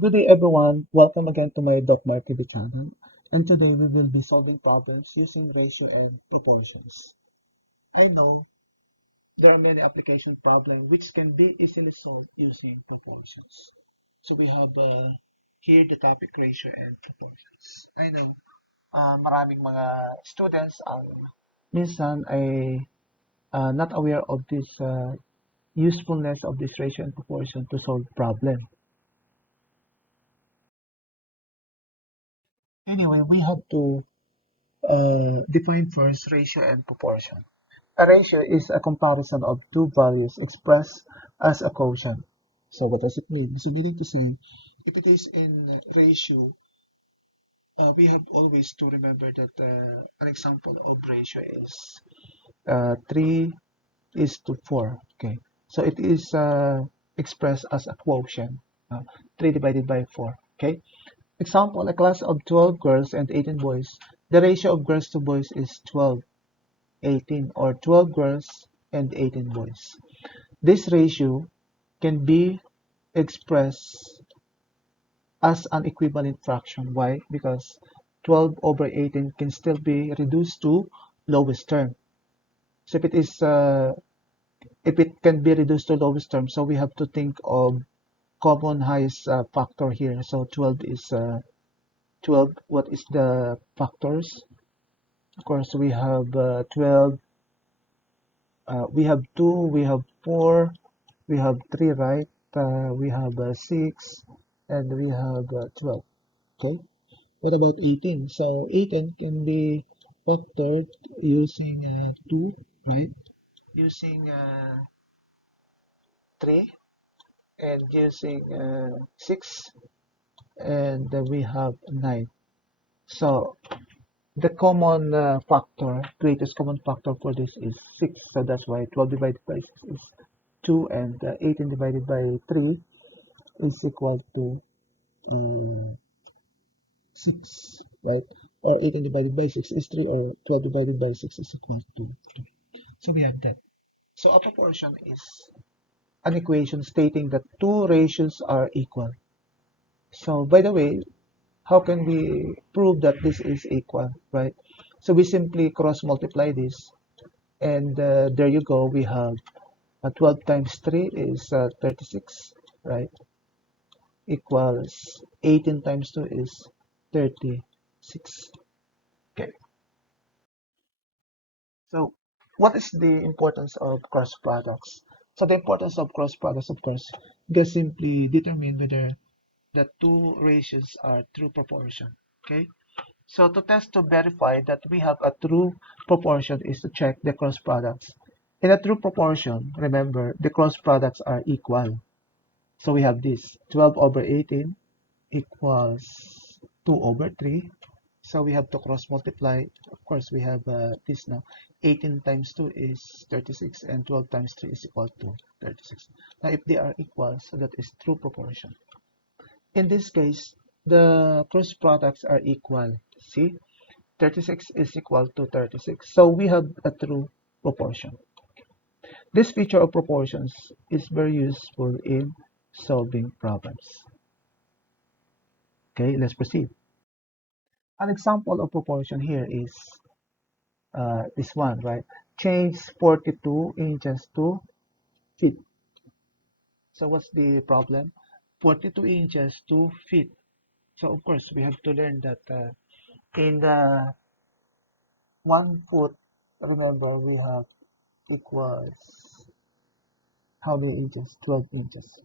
Good day, everyone. Welcome again to my Docmar TV channel. And today we will be solving problems using ratio and proportions. I know there are many application problems which can be easily solved using proportions. So we have here the topic ratio and proportions. I know maraming mga students ang minsan ay not aware of this usefulness of this ratio and proportion to solve problem. Anyway, we have to define first ratio and proportion. A ratio is a comparison of two values expressed as a quotient. So what does it mean? So meaning to say, if it is in ratio, we have always to remember that an example of ratio is 3 is to 4. Okay, so it is expressed as a quotient, 3 divided by 4. Okay, example, a class of 12 girls and 18 boys. The ratio of girls to boys is 12:18, or 12 girls and 18 boys. This ratio can be expressed as an equivalent fraction. Why? Because 12 over 18 can still be reduced to lowest term. So if it can be reduced to lowest term, so we have to think of common highest factor here. So 12 is 12. What is the factors? Of course, we have 12. We have 2. We have 4. We have 3, right? We have 6, and we have 12. Okay. What about 18? So 18 can be factored using 2, right? Using 3, and using 6, and we have 9. So the common factor, greatest common factor for this is 6. So that's why 12 divided by 6 is 2, and 18 divided by 3 is equal to 6, right? Or 18 divided by 6 is 3, or 12 divided by 6 is equal to 2. So we have that. So a proportion is an equation stating that two ratios are equal. So by the way, how can we prove that this is equal, right? So we simply cross multiply this, and there you go. We have 12 times 3 is 36, right? Equals 18 times 2 is 36. Okay. So what is the importance of cross products? So the importance of cross products, of course, can simply determine whether the two ratios are true proportion. Okay. So to test to verify that we have a true proportion is to check the cross products. In a true proportion, remember, the cross products are equal. So we have this 12 over 18 equals 2 over 3. So we have to cross multiply. Of course, we have this now. 18 times 2 is 36, and 12 times 3 is equal to 36. Now, if they are equal, so that is true proportion. In this case, the cross products are equal. See, 36 is equal to 36. So we have a true proportion. This feature of proportions is very useful in solving problems. Okay, let's proceed. An example of proportion here is this one, right? Change 42 inches to feet. So what's the problem? 42 inches to feet. So of course we have to learn that in the 1 foot, remember we have equals how many inches? 12 inches.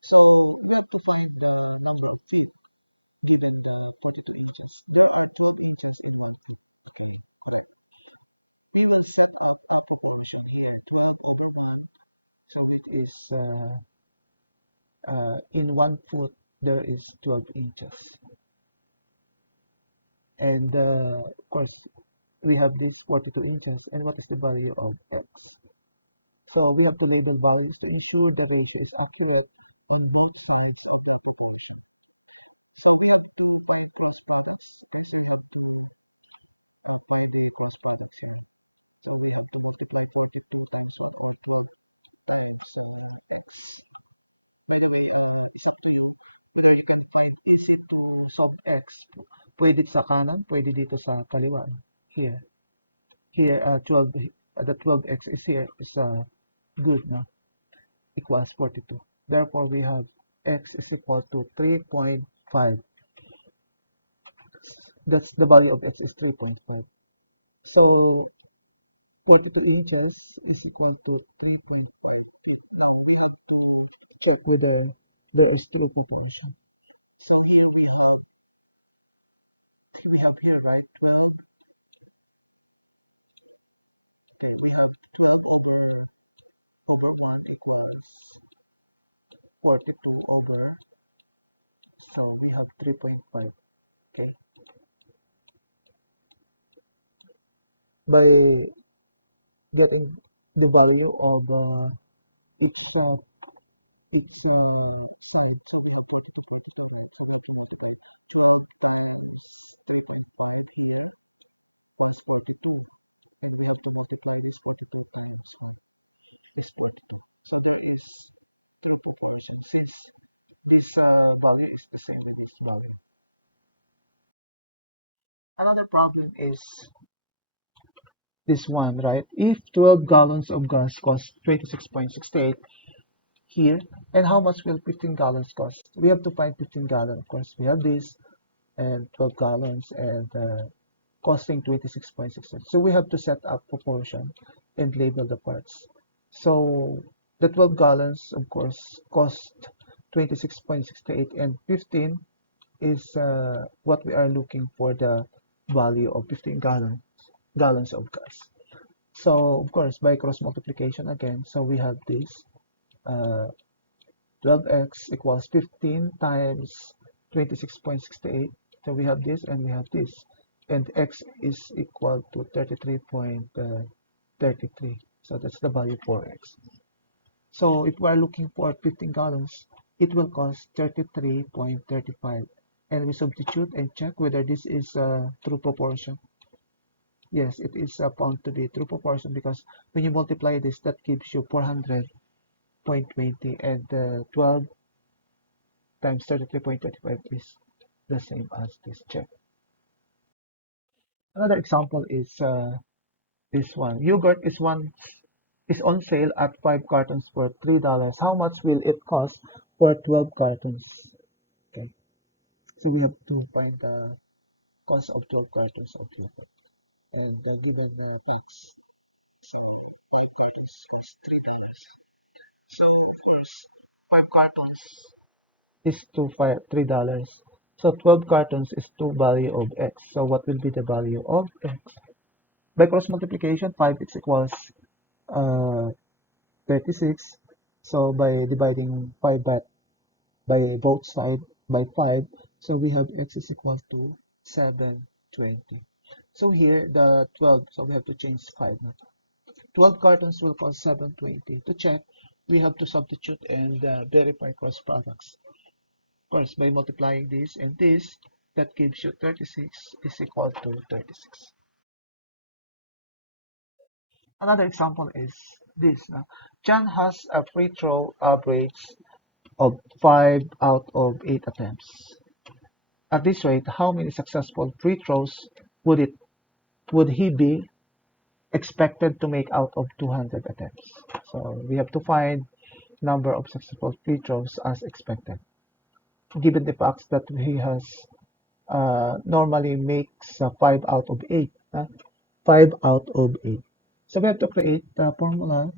So we have to find the number of feet given the 42 inches. There are 12 inches in 1 foot. We will set up a proportion here, 12 over 1. So it is in 1 foot there is 12 inches. And of course we have this 42 inches. And what is the value of x? So we have to label values to ensure the ratio is accurate on both sides of the equation. So we have to find cross products. Okay, so we have to find the cross products. So we have to multiply 32 times 1, or 2 times x. way, it's up to you whether you can find easy to solve x. Pwede sa kanan, pwede dito sa kaliwa. Here. Here, 12, the 12x is here, is good, no? Equals 42. Therefore, we have x is equal to 3.5. That's the value of x is 3.5. So, 42 inches is equal to 3.5. Now, we have to check whether there is still proportion. So, here we have here, right, 12. Okay, we have 12 over 1 equals 42 over, so we have 3.5. Okay. By getting the value of each side, so there is 3 since this value is the same with this value. Another problem is this one, right? If 12 gallons of gas costs 26.68 here, and how much will 15 gallons cost? We have to find 15 gallons. Of course, we have this and 12 gallons and costing 26.68. So we have to set up proportion and label the parts. So the 12 gallons, of course, cost 26.68 and 15 is what we are looking for, the value of 15 gallons of gas. So of course by cross multiplication again, so we have this 12x equals 15 times 26.68. So we have this and we have this, and x is equal to 33.33. So that's the value for x. So if we are looking for 15 gallons, it will cost 33.35. And we substitute and check whether this is true proportion. Yes, it is found to be true proportion because when you multiply this, that gives you 400.20, and 12 times 33.35 is the same as this. Check. Another example is this one. Yogurt is on sale at 5 cartons for $3. How much will it cost for 12 cartons? Okay, so we have to find the cost of 12 cartons of yogurt, and given the packs. So 5 cartons is $3. So of course, 5 cartons is $3. So 12 cartons is 2 value of x. So what will be the value of x? By cross multiplication, 5x equals uh, 36. So by dividing 5 by both sides by 5, so we have x is equal to 720. So here the 12, so we have to change 5 now. 12 cartons will cost 720. To check, we have to substitute and verify cross products. Of course, by multiplying this and this, that gives you 36 is equal to 36. Another example is this. John has a free throw average of 5 out of 8 attempts. At this rate, how many successful free throws would he be expected to make out of 200 attempts? So we have to find number of successful free throws as expected, given the fact that he has normally makes 5 out of 8. 5 out of 8. So we have to create the formula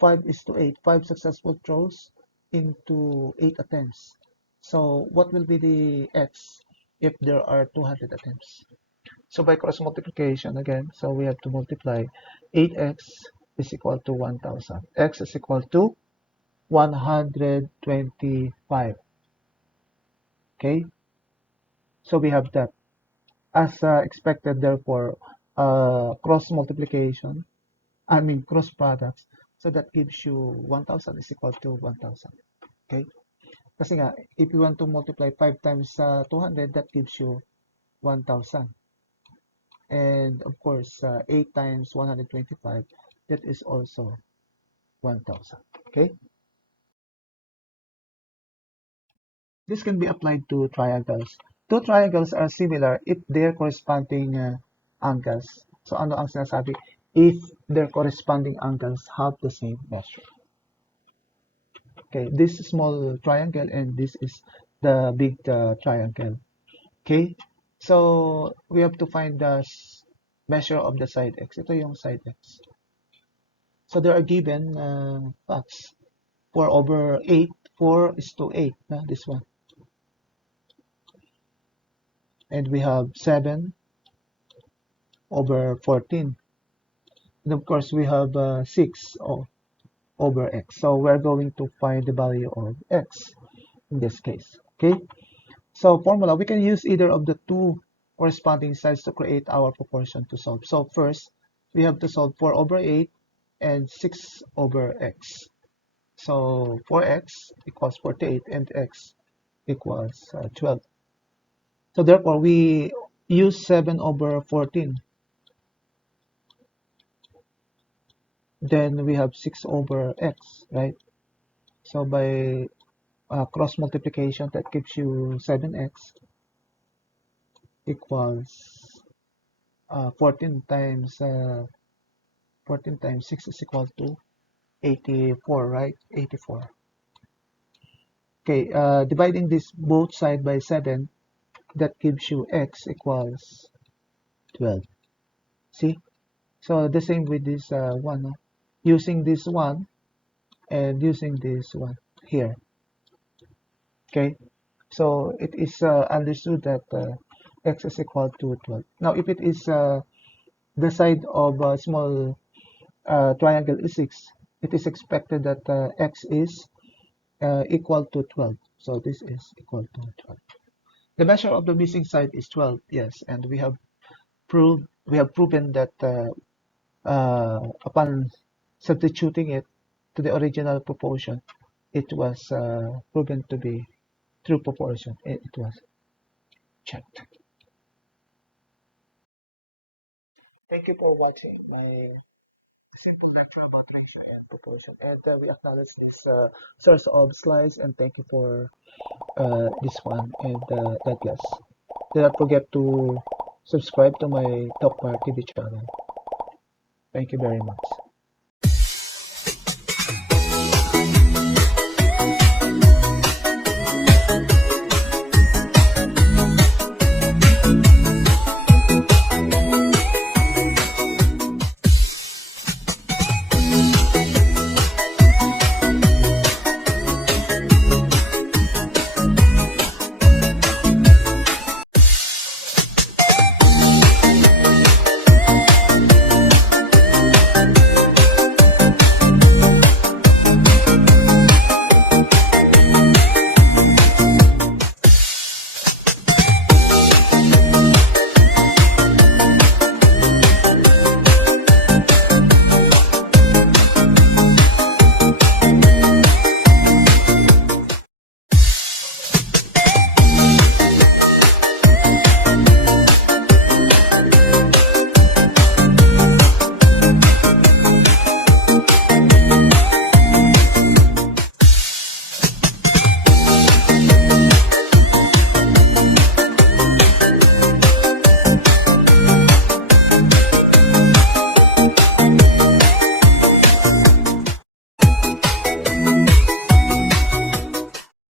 5 is to 8, 5 successful throws into 8 attempts. So what will be the x if there are 200 attempts? So by cross multiplication again, so we have to multiply 8x is equal to 1000. X is equal to 125. Okay, so we have that as expected. Therefore, cross multiplication, I mean cross products, so that gives you 1000 is equal to 1000. Okay, kasi nga if you want to multiply 5 times 200, that gives you 1000, and of course 8 times 125, that is also 1000. Okay, This can be applied to triangles. Two triangles are similar if their corresponding angles. So ano ang sinasabi? If their corresponding angles have the same measure. Okay, this small triangle and this is the big triangle. Okay, so we have to find the measure of the side x. Ito yung side x. So there are given facts. 4 over 8, 4 is to 8, this one. And we have 7 over 14. And of course, we have 6 over x. So we're going to find the value of x in this case. Okay, so formula, we can use either of the two corresponding sides to create our proportion to solve. So first, we have to solve 4 over 8 and 6 over x. So 4x equals 48 and x equals 12. So therefore, we use 7 over 14. Then we have 6 over x, right? So by cross multiplication, that gives you 7x equals 14 times 6 is equal to 84, right? 84. Okay, dividing this both side by 7, that gives you x equals 12. See? So the same with this one. Using this one and using this one here. Okay, so it is understood that x is equal to 12. Now, if it is the side of a small triangle is 6, it is expected that x is equal to 12. So this is equal to 12. The measure of the missing side is 12, yes, and we have proven that upon substituting it to the original proportion, it was proven to be true proportion. It was checked. Thank you for watching my simple lecture about ratio and proportion. And we acknowledge this source of slides, and thank you for this one. And God bless. Do not forget to subscribe to my Docmar TV channel. Thank you very much.